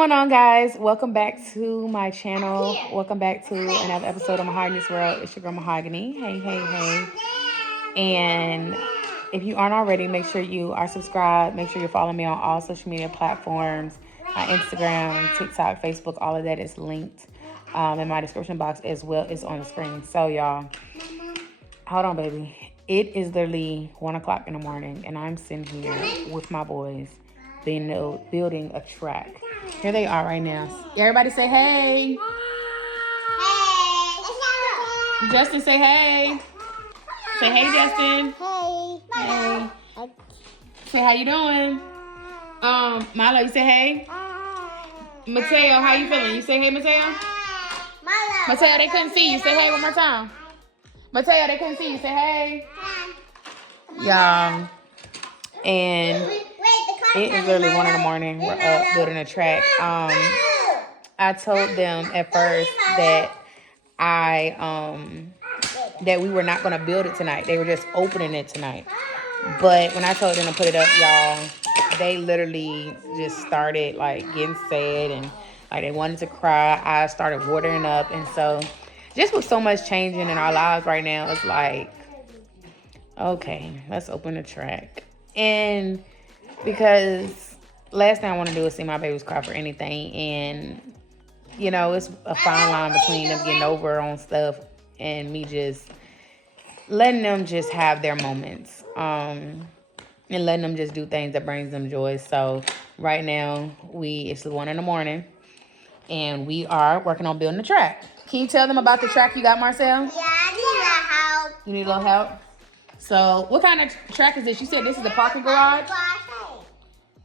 going on, guys? Welcome back to my channel. Welcome back to another episode of MaHogany's World. It's your girl MaHogany. Hey. And if you aren't already, make sure you are subscribed. Make sure you follow me on all social media platforms. Instagram, TikTok, Facebook, all of that is linked in my description box as well as on the screen. So, y'all, hold on, baby. It is literally 1 o'clock in the morning, and I'm sitting here with my boys building a track. Here they are right now. Everybody say hey. Hey. Justin, say hey. Say hey, Justin. Hey. Say how you doing. Milo, you say hey. Mateo, how you feeling? You say hey, Mateo. Mateo, they couldn't see you. Say hey one more time. Mateo, they couldn't see you. Say hey. Y'all. And it is literally 1 in the morning. We're up building a track. I told them at first that that we were not going to build it tonight. They were just opening it tonight. But when I told them to put it up, y'all, they literally just started like getting sad and like they wanted to cry. I started watering up, and so just with so much changing in our lives right now, it's like, okay, let's open the track. And because last thing I want to do is see my babies cry for anything. And, you know, it's a fine line between them getting over on stuff and me just letting them just have their moments. And letting them just do things that brings them joy. So right now, it's 1 in the morning. And we are working on building the track. Can you tell them about the track you got, Marcel? Yeah, I need a little help. You need a little help? So, what kind of track is this? You said this is the parking garage?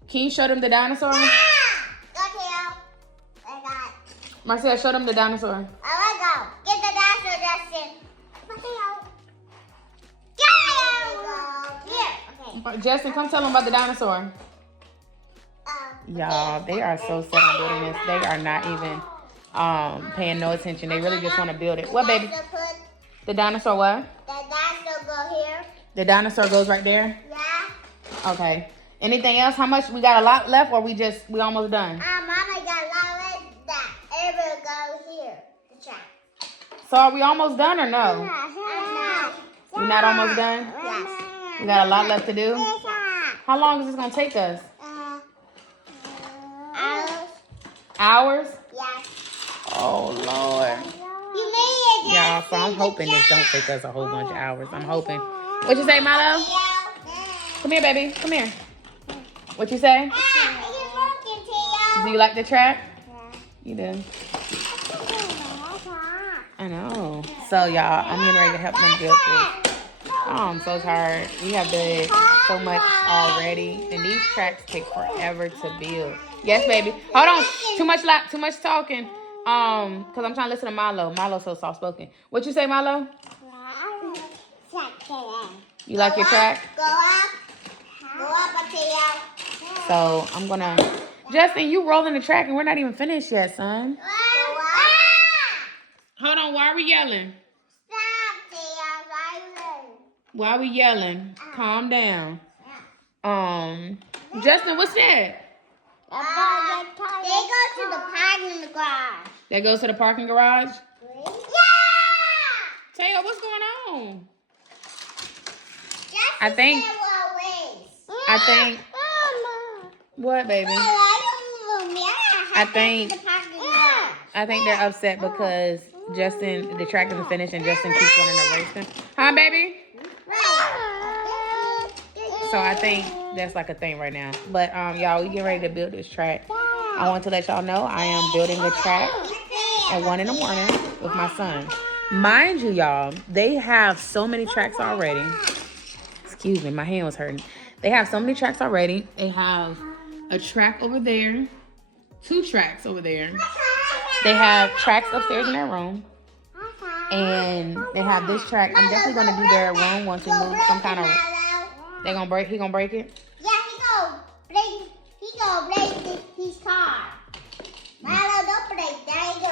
Can you show them the dinosaur? Marcel, show them the dinosaur. Let's go. Get the dinosaur, Justin. Here. Okay. Justin, come tell them about the dinosaur. Y'all, they are so set on building this. They are not even paying no attention. They really just want to build it. What, baby? The dinosaur what? The dinosaur go here. The dinosaur goes right there? Yeah. Okay. Anything else? How much? We got a lot left, or we almost done? Mama got a lot left. That it will go here. The track. So are we almost done or no? Yeah. We're not almost done? Yes. We got a lot left to do? How long is this going to take us? Hours. Hours? Yes. Oh, Lord. You made it, Y'all, so I'm hoping this don't take us a whole bunch of hours. I'm hoping. What you say, Milo? Come here, baby. Come here. What you say? Do you like the track? Yeah. You do. I know. So, y'all, I'm getting ready to help them build this. Oh, I'm so tired. We have done so much already. And these tracks take forever to build. Yes, baby. Hold on. Too much talking. Because I'm trying to listen to Milo. Milo's so soft-spoken. What you say, Milo? You like your track? Go up. Go up, Mateo. So, I'm going to... Justin, you rolling the track and we're not even finished yet, son. Go up. Hold on. Why are we yelling? Stop, Theo. Why are we yelling? Calm down. Justin, what's that? They go to the parking garage. That goes to the parking garage? Yeah! Teo, what's going on? Just I think... What, baby? I think they're upset because the track isn't finished and Justin keeps wanting to race them. Huh, baby? So I think that's like a thing right now. But, y'all, we get ready to build this track. I want to let y'all know I am building a track at 1 in the morning with my son. Mind you, y'all, they have so many tracks already. Excuse me, my hand was hurting. They have so many tracks already. They have a track over there, 2 tracks over there. They have tracks upstairs in their room. And they have this track. I'm definitely going to do their room once we move some kind of... He gonna break it? Yeah, he gonna break his car. Milo, don't break. There you go.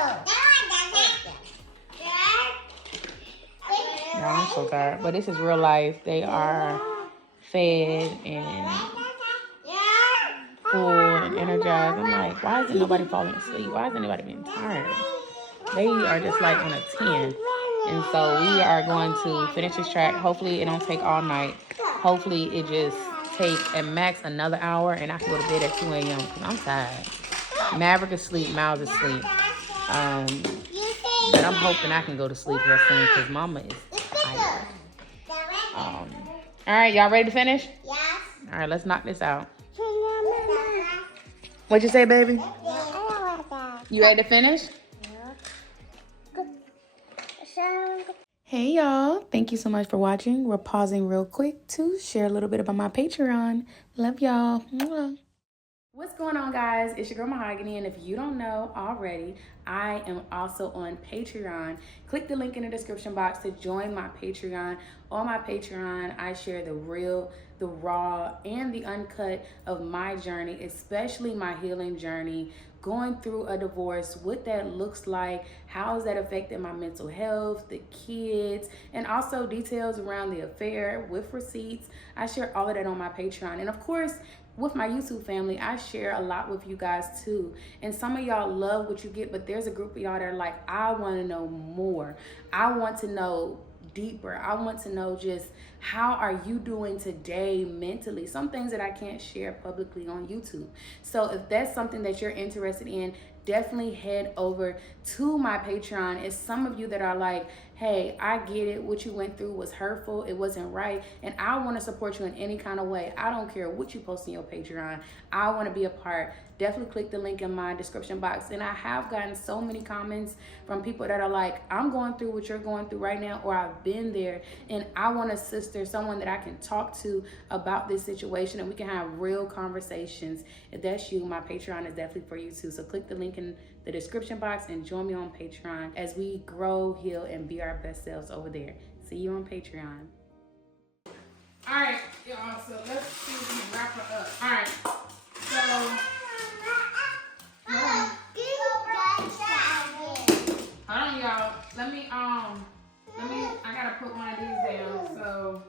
No, I'm so tired. But this is real life. They are fed and full and energized. I'm like, why isn't nobody falling asleep? Why isn't anybody being tired? They are just like on a 10. And so we are going to finish this track. Hopefully it don't take all night. Hopefully it just take at max another hour and I can go to bed at 2 a.m. because I'm tired. Maverick is asleep, Miles is asleep. But I'm hoping I can go to sleep real soon because Mama is tired. All right, y'all ready to finish? Yes. All right, let's knock this out. What'd you say, baby? You ready to finish? Hey, y'all. Thank you so much for watching. We're pausing real quick to share a little bit about my Patreon. Love y'all. Mwah. What's going on, guys? It's your girl MaHogany, and if you don't know already, I am also on Patreon. Click the link in the description box to join my Patreon. On my Patreon, I share the real, the raw, and the uncut of my journey, especially my healing journey, going through a divorce, what that looks like, how has that affected my mental health, the kids, and also details around the affair with receipts. I share all of that on my Patreon. And of course, with my YouTube family, I share a lot with you guys too. And some of y'all love what you get, but there's a group of y'all that are like, I want to know more. I want to know deeper. I want to know just how are you doing today mentally? Some things that I can't share publicly on YouTube. So if that's something that you're interested in, definitely head over to my Patreon. It's some of you that are like, hey, I get it. What you went through was hurtful. It wasn't right. And I want to support you in any kind of way. I don't care what you post in your Patreon. I want to be a part. Definitely click the link in my description box. And I have gotten so many comments from people that are like, I'm going through what you're going through right now, or I've been there and I want a sister, someone that I can talk to about this situation and we can have real conversations. If that's you, my Patreon is definitely for you too. So click the link in the description box and join me on Patreon as we grow, heal, and be our best selves over there. See you on Patreon. All right, y'all, so let's see if we can wrap her up. All right, so hold on, y'all. I gotta put one of these down. So,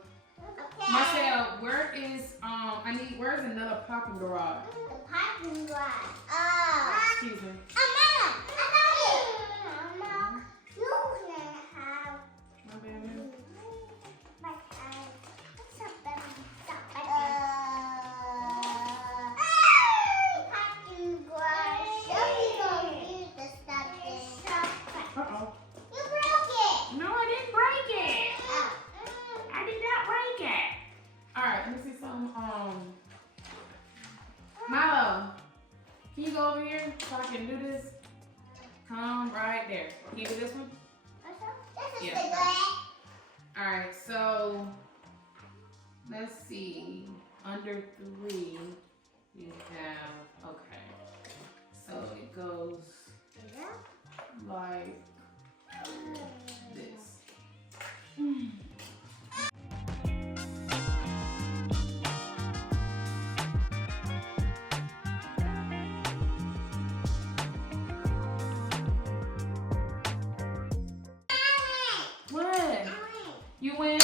Marcel, where's another parking garage? The parking garage. Excuse me. Mama, you can have. My baby. Milo, can you go over here so I can do this? Come right there. Can you do this one? Yeah. All right, so let's see. Under 3, you have, okay. So it goes like this. What? You win?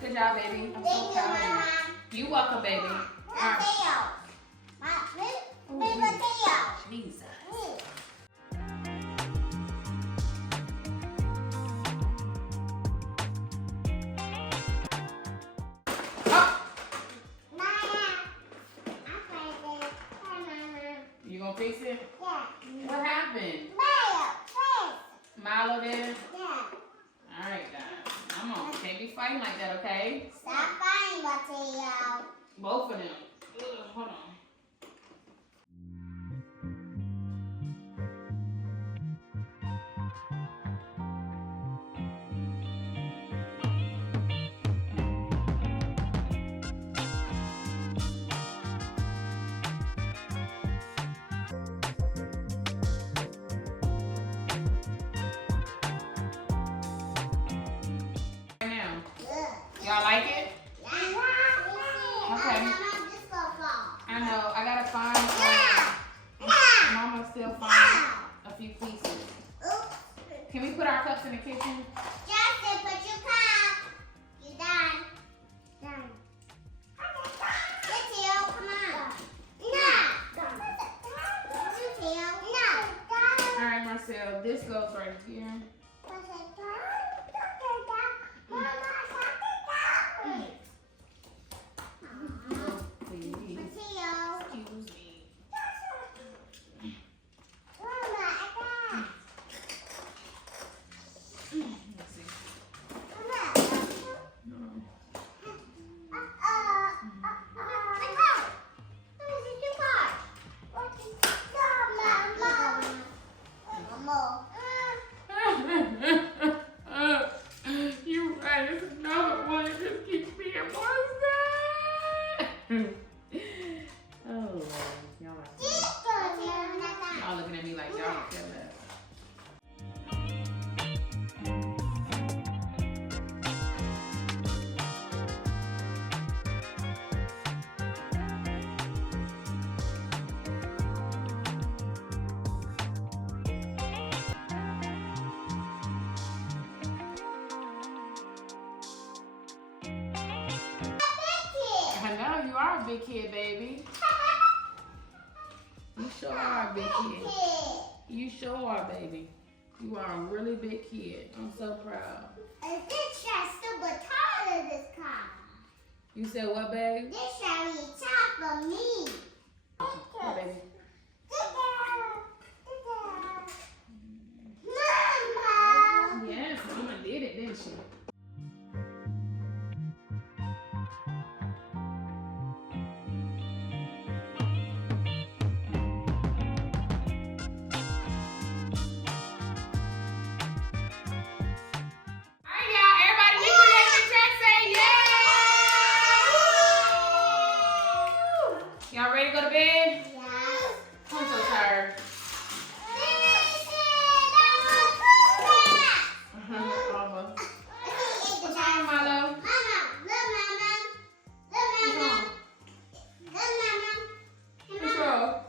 Good job, baby. I'm so proud of you. You welcome, baby. All right. Jesus. You gonna fix it? Yeah. What happened? Milo did? Yeah. Alright, guys. Come on. Can't be fighting like that, okay? Stop fighting, Mateo. Both of them. Ugh, hold on. Y'all like it? Okay. I know. I gotta find. Mama still find a few pieces. Can we put our cups in the kitchen? Justin, put your cup. You done. Done. Come on. No. Oh, Lord. Y'all looking at me like y'all don't care that. I know you are a big kid, baby. You sure are a big kid. You sure are, baby. You are a really big kid. I'm so proud. And this shot's super tall in this car. You said what, babe? This shot is tall for me. What, baby? Mama! Yes, Mama did it, didn't she? Y'all ready to go to bed? Yes. I'm so tired. Almost. What's wrong, Milo? What's wrong?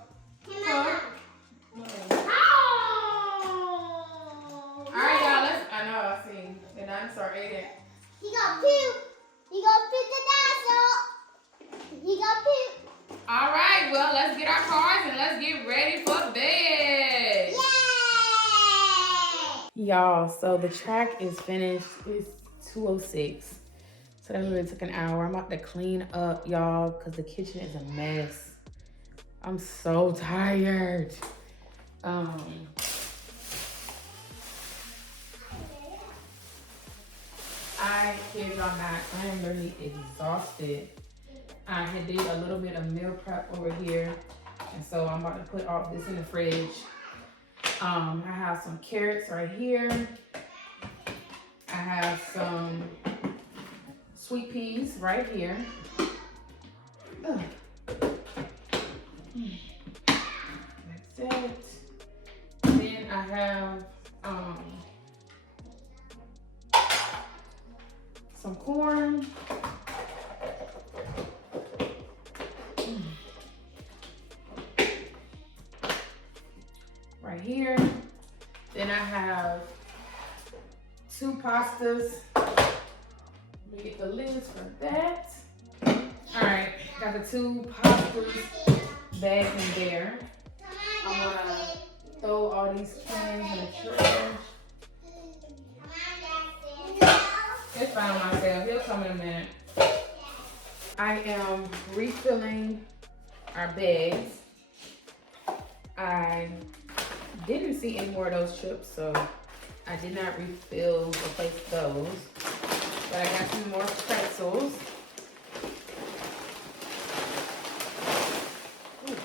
Alright, y'all, I know, I see. The dinosaur ate it. He got poop. He got poop the dinosaur. He got poop. Alright, well, let's get our cars and let's get ready for bed. Yay! Y'all, so the track is finished. It's 2:06. So that really took an hour. I'm about to clean up, y'all, because the kitchen is a mess. I'm so tired. I kid y'all not, I am really exhausted. I had did a little bit of meal prep over here, and so I'm about to put all this in the fridge. I have some carrots right here. I have some sweet peas right here. Ugh. That's it. Then I have some corn. Right here. Then I have 2 pastas. Let me get the lids for that. All right, got the 2 pastas bagged in there. I'm gonna throw all these cans in the trash. It's fine myself. He'll come in a minute. I am refilling our bags. I didn't see any more of those chips, so I did not replace those. But I got some more pretzels. Ooh.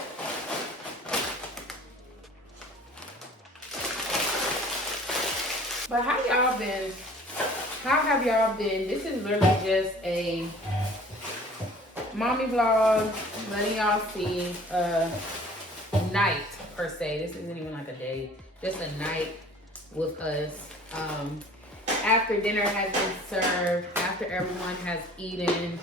But how y'all been? How have y'all been? This is literally just a mommy vlog, letting y'all see a night per se. This isn't even like a day, just a night with us. After dinner has been served, after everyone has eaten,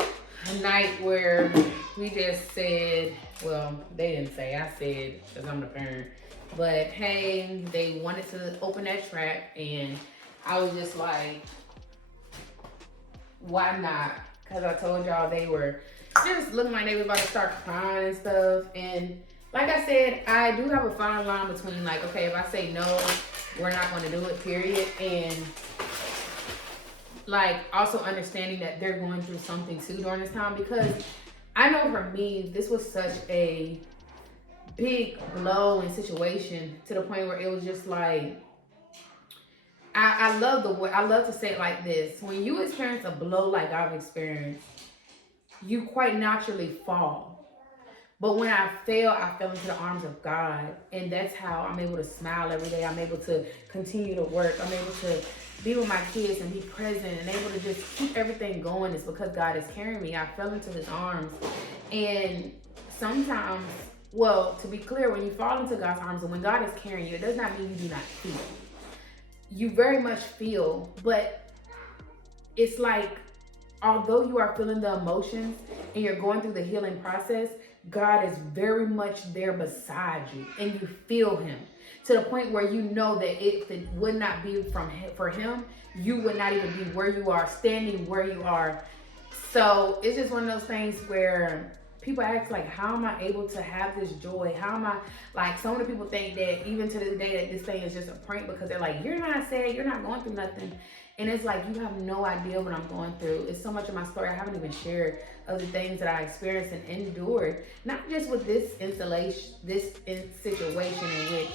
a night where we just said, well, they didn't say, I said, because I'm the parent, but hey, they wanted to open that track, and I was just like, why not? Because I told y'all they were just looking like they were about to start crying and stuff. And like I said, I do have a fine line between like, okay, if I say no, we're not going to do it, period. And like also understanding that they're going through something too during this time. Because I know for me, this was such a big blow and situation to the point where it was just like, I love the way, I love to say it like this. When you experience a blow like I've experienced, you quite naturally fall. But when I fell into the arms of God. And that's how I'm able to smile every day. I'm able to continue to work. I'm able to be with my kids and be present and able to just keep everything going is because God is carrying me. I fell into his arms. And sometimes, well, to be clear, when you fall into God's arms and when God is carrying you, it does not mean you do not feel. You very much feel, but it's like, although you are feeling the emotions and you're going through the healing process, God is very much there beside you and you feel him to the point where you know that if it would not be for him, you would not even be where you are, standing where you are. So it's just one of those things where people ask, like, how am I able to have this joy? How am I, like, some of the people think that even to this day that this thing is just a prank because they're like, you're not sad, you're not going through nothing. And it's like, you have no idea what I'm going through. It's so much of my story I haven't even shared, of the things that I experienced and endured. Not just with this situation in which,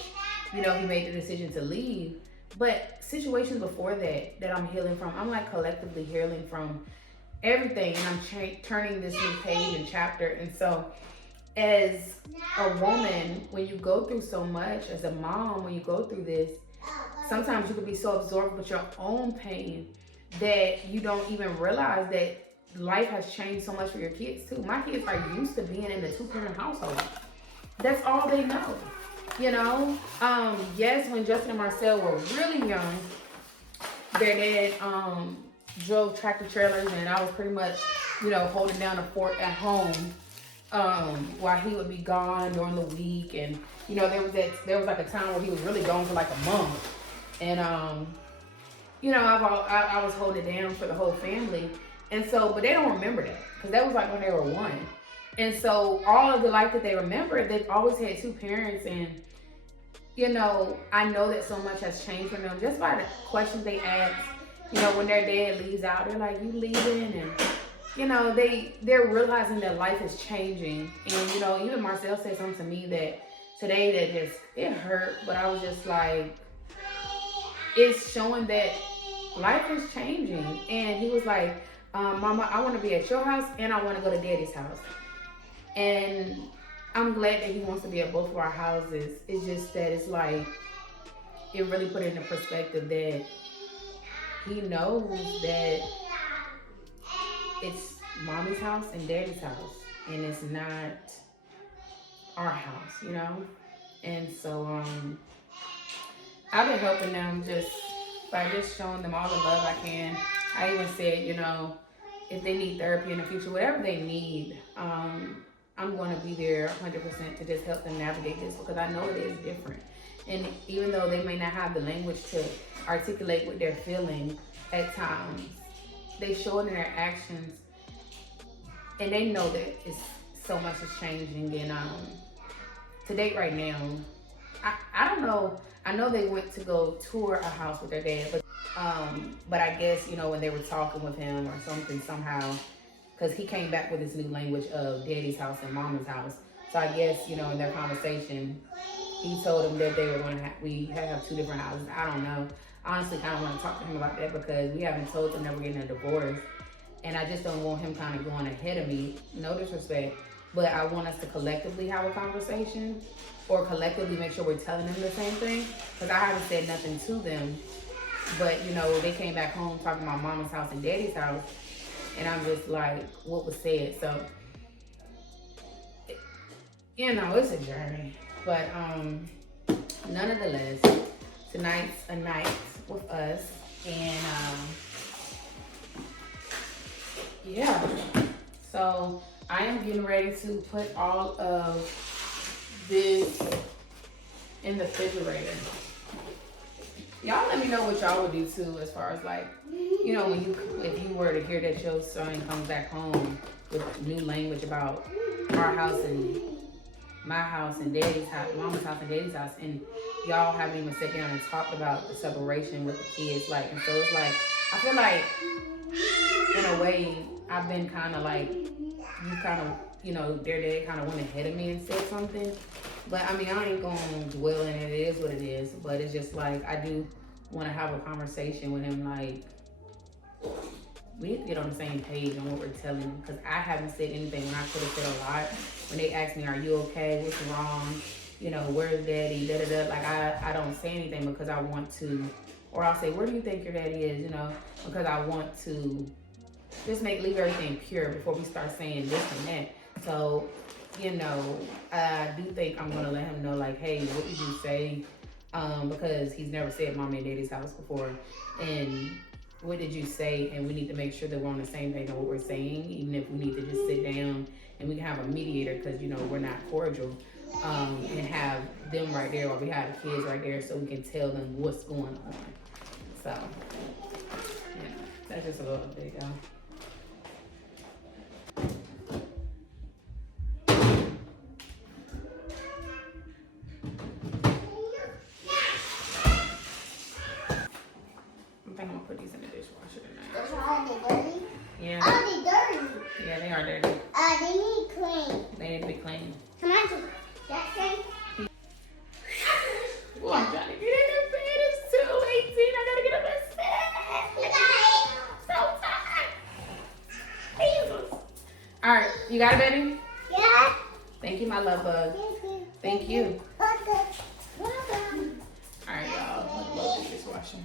you know, he made the decision to leave, but situations before that I'm healing from. I'm like collectively healing from everything, and I'm turning this new page and chapter. And so as a woman, when you go through so much, as a mom, when you go through this, sometimes you can be so absorbed with your own pain that you don't even realize that life has changed so much for your kids too. My kids are used to being in the 2-parent household. That's all they know, you know? Yes, when Justin and Marcel were really young, their dad drove tractor trailers, and I was pretty much, you know, holding down the fort at home while he would be gone during the week. And you know, there was like a time where he was really gone for like a month. And you know, I was holding it down for the whole family. And so, but they don't remember that because that was like when they were 1. And so all of the life that they remember, they've always had 2 parents. And you know, I know that so much has changed for them just by the questions they ask. You know, when their dad leaves out, they're like, you leaving? And you know, they're realizing that life is changing. And you know, even Marcel said something to me that today that just, it hurt, but I was just like, it's showing that life is changing. And he was like, Mama, I want to be at your house and I want to go to Daddy's house. And I'm glad that he wants to be at both of our houses. It's just that it's like, it really put it into perspective that he knows that it's Mommy's house and Daddy's house, and it's not our house, you know? And so I've been helping them just by just showing them all the love I can. I even said, you know, if they need therapy in the future, whatever they need, I'm going to be there 100% to just help them navigate this, because I know it is different. And even though they may not have the language to articulate what they're feeling at times, they show it in their actions, and they know that it's so much is changing. And to date right now, I don't know. I know they went to go tour a house with their dad, but I guess, you know, when they were talking with him or something somehow, because he came back with this new language of Daddy's house and Mama's house. So I guess, you know, in their conversation, he told them that they were going to we have 2 different houses. I don't know. I honestly kind of want to talk to him about that, because we haven't told them that we're getting a divorce. And I just don't want him kind of going ahead of me. No disrespect. But I want us to collectively have a conversation, or collectively make sure we're telling them the same thing. Because I haven't said nothing to them. But, you know, they came back home talking about Mama's house and Daddy's house. And I'm just like, what was said? So, you know, it's a journey. But nonetheless, tonight's a night with us. And yeah. So I am getting ready to put all of this in the refrigerator. Y'all let me know what y'all would do too, as far as like, you know, if you were to hear that your son comes back home with new language about our house and my house and Daddy's house, Mama's house and Daddy's house, and y'all haven't even sat down and talked about the separation with the kids. Like, and so it's like, I feel like in a way I've been kind of like, you kind of, you know, their dad kind of went ahead of me and said something. But I mean, I ain't gonna dwell in it. It is what it is. But it's just like, I do want to have a conversation with him. Like, we need to get on the same page on what we're telling him, because I haven't said anything when I could have said a lot. When they ask me, are you okay? What's wrong? You know, where's Daddy? Da da da. Like, I don't say anything because I want to Or I'll say, where do you think your daddy is? You know, because I want to just leave everything pure before we start saying this and that. So, you know, I do think I'm gonna let him know, like, hey, what did you say? Because he's never said mommy and daddy's house before. And what did you say? And we need to make sure that we're on the same page on what we're saying, even if we need to just sit down and we can have a mediator, because, you know, we're not cordial. And have them right there, or we have the kids right there, so we can tell them what's going on. So, yeah, that's just a little update, y'all. I think I'm gonna put these in the dishwasher tonight. Are they dirty? Yeah. Are they dirty? Yeah, they are dirty. They need clean. They need to be clean. Come on, that thing. Well, I'm trying to get in the bed. It's 2:18. I gotta get up and sit. So tired. Jesus. All right, you got it, baby? Yeah. Thank you, my love bug. Thank you. Welcome. All right, y'all. Let's load this dishwasher.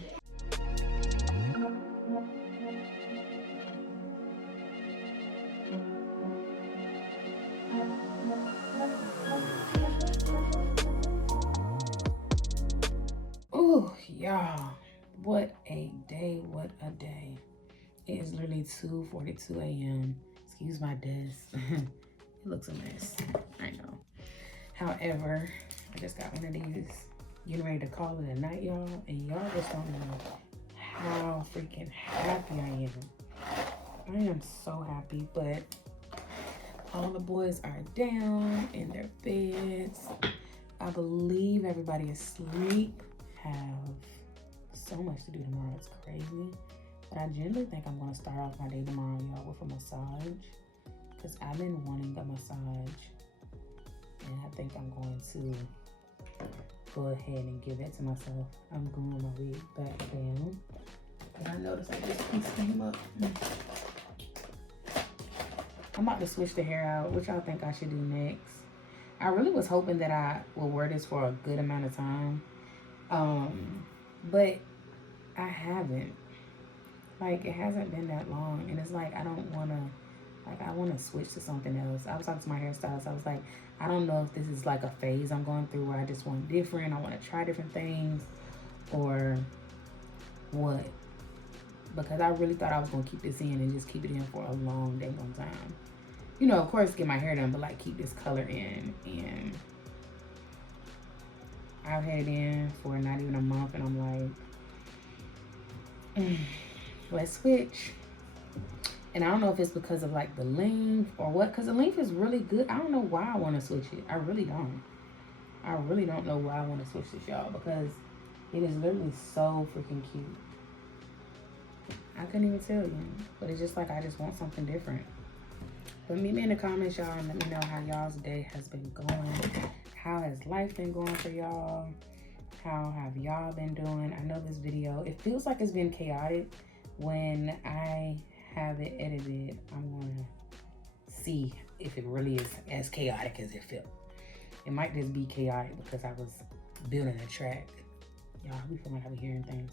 Oh, y'all, what a day, what a day. It is literally 2:42 a.m. Excuse my desk. It looks a mess, I know. However, I just got one of these, getting ready to call it a night, y'all, and y'all just don't know how freaking happy I am. I am so happy, but all the boys are down in their beds. I believe everybody is asleep. Have so much to do tomorrow, it's crazy. But I generally think I'm gonna start off my day tomorrow, y'all, with a massage, because I've been wanting a massage, and I think I'm going to go ahead and give that to myself. I'm gluing my wig back down, and I noticed I just piece came up. I'm about to switch the hair out. What y'all think I should do next? I really was hoping that I will wear this for a good amount of time. But I haven't. Like, it hasn't been that long, and it's like I don't want to, like, I want to switch to something else. I was talking to my hairstylist. I was like, I don't know if this is like a phase I'm going through where I just want different. I want to try different things, or what. Because I really thought I was going to keep this in and just keep it in for a long dang on time. You know, of course, get my hair done, but like keep this color in. And I've had it in for not even a month, and I'm like, let's switch. And I don't know if it's because of like the length or what, because the length is really good. I don't know why I want to switch it. I really don't. I really don't know why I want to switch this, y'all, because it is literally so freaking cute. I couldn't even tell you, but it's just like I just want something different. But meet me in the comments, y'all, and let me know how y'all's day has been going. How has life been going for y'all? How have y'all been doing? I know this video, it feels like it's been chaotic. When I have it edited, I'm gonna see if it really is as chaotic as it felt. It might just be chaotic because I was building a track. Y'all, we feel like I be hearing things.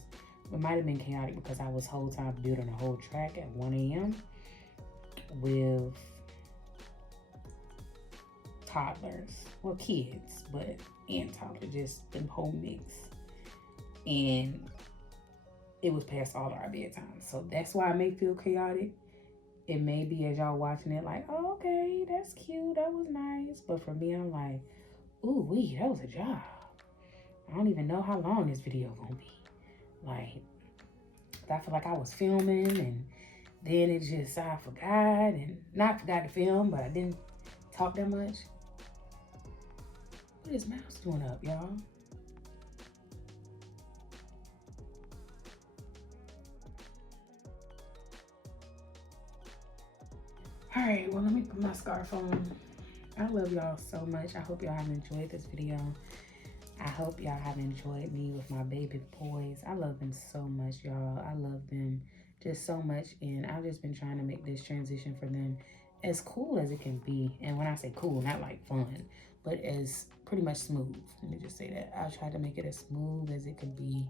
It might have been chaotic because I was whole time building a whole track at 1 a.m. with toddlers, well, kids, but and toddlers, just the whole mix. And it was past all our bedtime, so that's why it may feel chaotic. It may be, as y'all watching it, like, oh, okay, that's cute, that was nice. But for me, I'm like, ooh wee, that was a job. I don't even know how long this video gonna be. Like, I feel like I was filming, and then it just, I forgot, and not forgot to film, but I didn't talk that much. What is Mouse doing up, y'all? All right, well, let me put my scarf on. I love y'all so much. I hope y'all have enjoyed this video. I hope y'all have enjoyed me with my baby boys. I love them so much, y'all. I love them just so much, and I've just been trying to make this transition for them as cool as it can be. And when I say cool, not like fun, but as pretty much smooth. Let me just say that. I'll try to make it as smooth as it can be.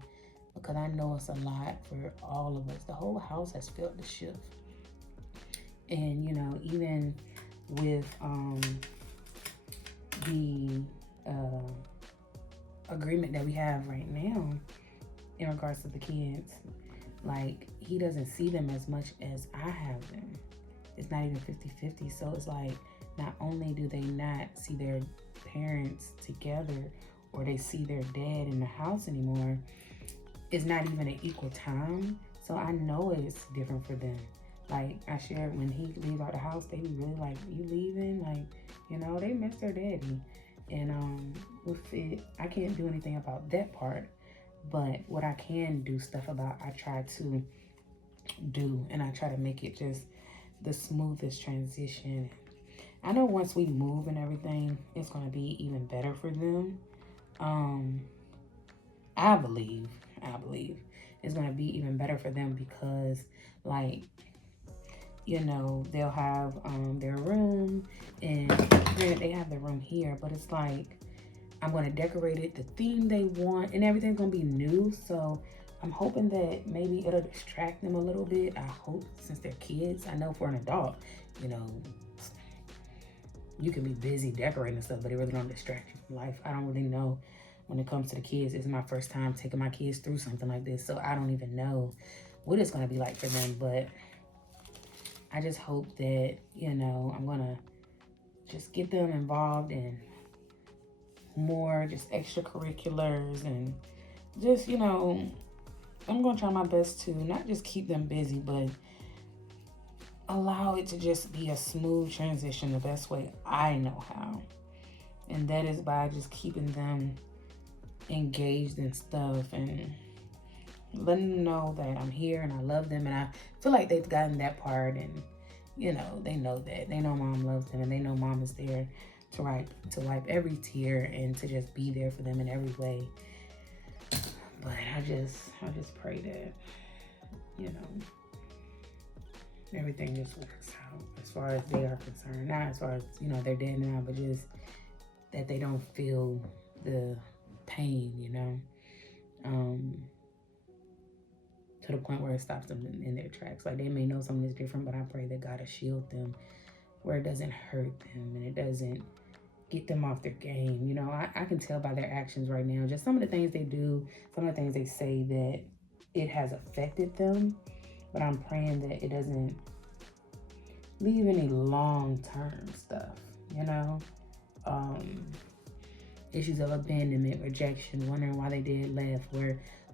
because I know it's a lot for all of us. The whole house has felt the shift. And, you know, even with the agreement that we have right now in regards to the kids, like, he doesn't see them as much as I have them. It's not even 50-50. So it's like, not only do they not see their parents together or they see their dad in the house anymore, it's not even an equal time. So I know it's different for them. Like, I shared, when he leaves out the house, they be really like, you leaving? Like, you know, they miss their daddy. And with it, I can't do anything about that part. But what I can do stuff about, I try to do, and I try to make it just the smoothest transition. I know once we move and everything, it's gonna be even better for them. I believe it's gonna be even better for them because, like, you know, they'll have their room, and granted they have their room here, but it's like, I'm gonna decorate it the theme they want, and everything's gonna be new. So I'm hoping that maybe it'll distract them a little bit. I hope, since they're kids. I know for an adult, you know, you can be busy decorating and stuff, but it really don't distract you from life. I don't really know when it comes to the kids. It's my first time taking my kids through something like this, so I don't even know what it's gonna be like for them. But I just hope that, you know, I'm gonna just get them involved in more just extracurriculars, and just, you know, I'm gonna try my best to not just keep them busy, but allow it to just be a smooth transition the best way I know how. And that is by just keeping them engaged in stuff and letting them know that I'm here and I love them. And I feel like they've gotten that part, and, you know, they know that. They know mom loves them, and they know mom is there to wipe every tear and to just be there for them in every way. But I just pray that, you know, everything just works out as far as they are concerned. Not as far as, you know, they're dead now, but just that they don't feel the pain, you know, to the point where it stops them in their tracks. Like, they may know something is different, but I pray that God will shield them where it doesn't hurt them and it doesn't get them off their game. You know, I can tell by their actions right now, just some of the things they do, some of the things they say, that it has affected them. But I'm praying that it doesn't leave any long-term stuff, you know? Issues of abandonment, rejection, wondering why they did left,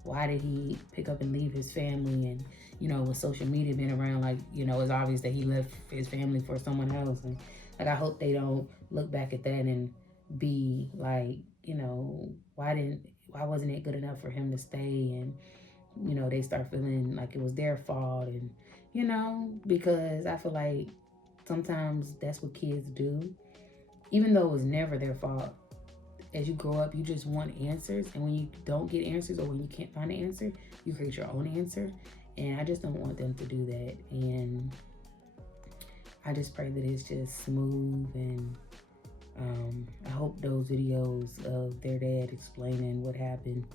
why did he pick up and leave his family? And, you know, with social media being around, like, you know, it's obvious that he left his family for someone else. And, like, I hope they don't look back at that and be like, you know, why wasn't it good enough for him to stay? And, you know, they start feeling like it was their fault. And, you know, because I feel like sometimes that's what kids do, even though it was never their fault. As you grow up, you just want answers, and when you don't get answers, or when you can't find an answer, you create your own answer. And I just don't want them to do that. And I just pray that it's just smooth. And I hope those videos of their dad explaining what happened,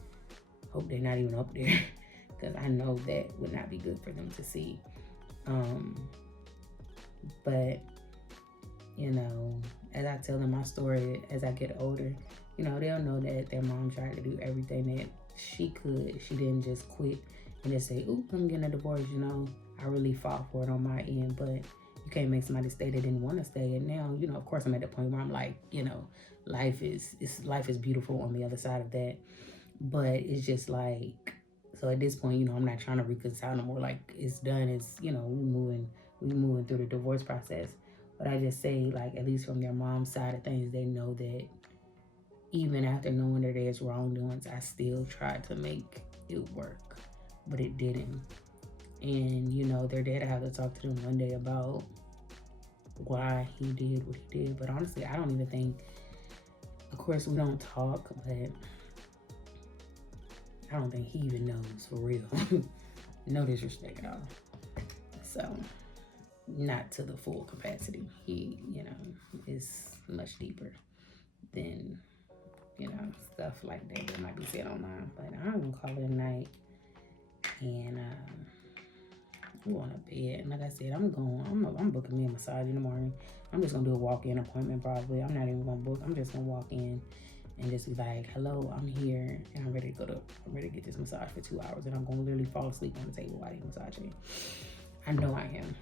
hope they're not even up there, because I know that would not be good for them to see. But, you know, as I tell them my story as I get older, you know, they'll know that their mom tried to do everything that she could. She didn't just quit and just say, "Ooh, I'm getting a divorce." You know, I really fought for it on my end, but you can't make somebody stay that didn't want to stay. And now, you know, of course, I'm at the point where I'm like, you know, life is beautiful on the other side of that. But it's just like, so at this point, you know, I'm not trying to reconcile no more. Like, it's done. It's, you know, we moving through the divorce process. But I just say, like, at least from their mom's side of things, they know that even after knowing that there's wrongdoings, I still tried to make it work, but it didn't. And, you know, their dad, I have to talk to them one day about why he did what he did. But honestly, I don't even think, of course, we don't talk, but I don't think he even knows, for real. No disrespect at all. So, not to the full capacity. He, you know, is much deeper than, you know, stuff like that might be said online. But I'm gonna call it a night. And I'm going to bed. And like I said, I'm booking me a massage in the morning. I'm just gonna do a walk-in appointment probably. I'm not even gonna book. I'm just gonna walk in and just be like, hello, I'm here and I'm ready to get this massage for 2 hours, and I'm gonna literally fall asleep on the table while they massage me. I know I am.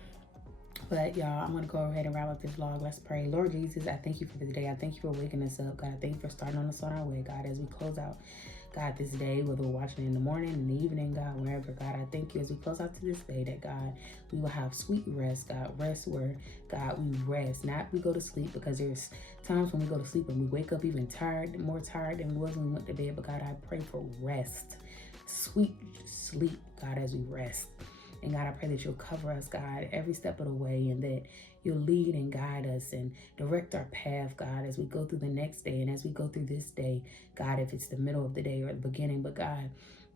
But y'all, I'm gonna go ahead and wrap up this vlog. Let's pray. Lord Jesus, I thank you for this day. I thank you for waking us up. God, I thank you for starting on us on our way. God, as we close out, God, this day, whether we're watching in the morning, in the evening, God, wherever, God, I thank you as we close out to this day that, God, we will have sweet rest, God, rest where, God, we rest, not we go to sleep, because there's times when we go to sleep and we wake up even tired, more tired than we was when we went to bed. But God, I pray for rest, sweet sleep, God, as we rest. And God, I pray that you'll cover us, God, every step of the way, and that you'll lead and guide us and direct our path, God, as we go through the next day and as we go through this day, God, if it's the middle of the day or the beginning. But God,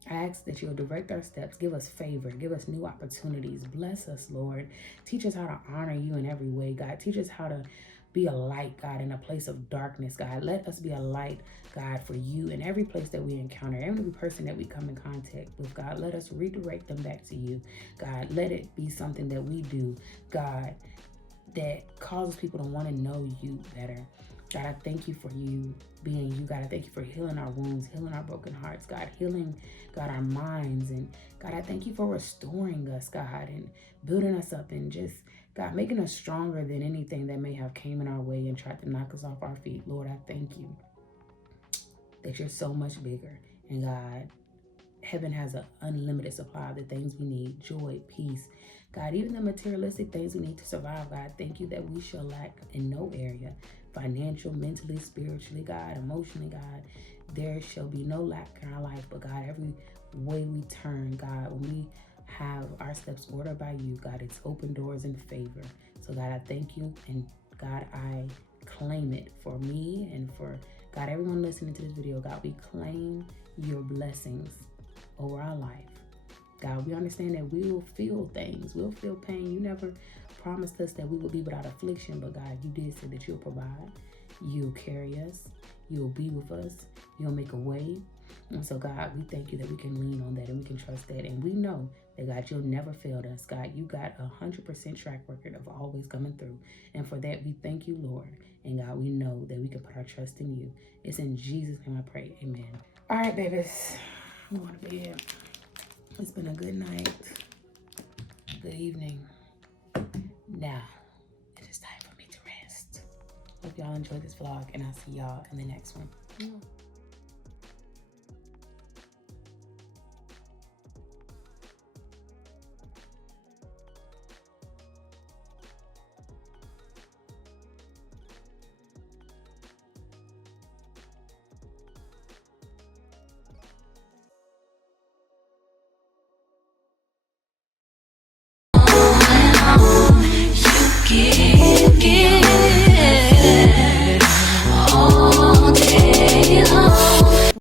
I ask that you'll direct our steps, give us favor, give us new opportunities. Bless us, Lord. Teach us how to honor you in every way, God. Teach us how to be a light, God, in a place of darkness, God. Let us be a light, God, for you in every place that we encounter, every person that we come in contact with, God. Let us redirect them back to you, God. Let it be something that we do, God, that causes people to want to know you better. God, I thank you for you being you, God. I thank you for healing our wounds, healing our broken hearts, God, healing, God, our minds. And God, I thank you for restoring us, God, and building us up and just, God, making us stronger than anything that may have came in our way and tried to knock us off our feet. Lord, I thank you that you're so much bigger. And God, heaven has an unlimited supply of the things we need, joy, peace, God, even the materialistic things we need to survive. God, thank you that we shall lack in no area, financial, mentally, spiritually, God, emotionally, God. There shall be no lack in our life. But God, every way we turn, God, when we have our steps ordered by you, God, it's open doors and favor. So God, I thank you. And God, I claim it for me and for, God, everyone listening to this video. God, we claim your blessings over our life. God, we understand that we will feel things. We'll feel pain. You never promised us that we will be without affliction, but God, you did say that you'll provide. You'll carry us. You'll be with us. You'll make a way. And so, God, we thank you that we can lean on that and we can trust that. And we know that, God, you'll never failed us. God, you got 100% track record of always coming through. And for that, we thank you, Lord. And God, we know that we can put our trust in you. It's in Jesus' name I pray. Amen. All right, babies. I'm going to bed. It's been a good night, good evening. Now, it is time for me to rest. Hope y'all enjoyed this vlog, and I'll see y'all in the next one. All day long.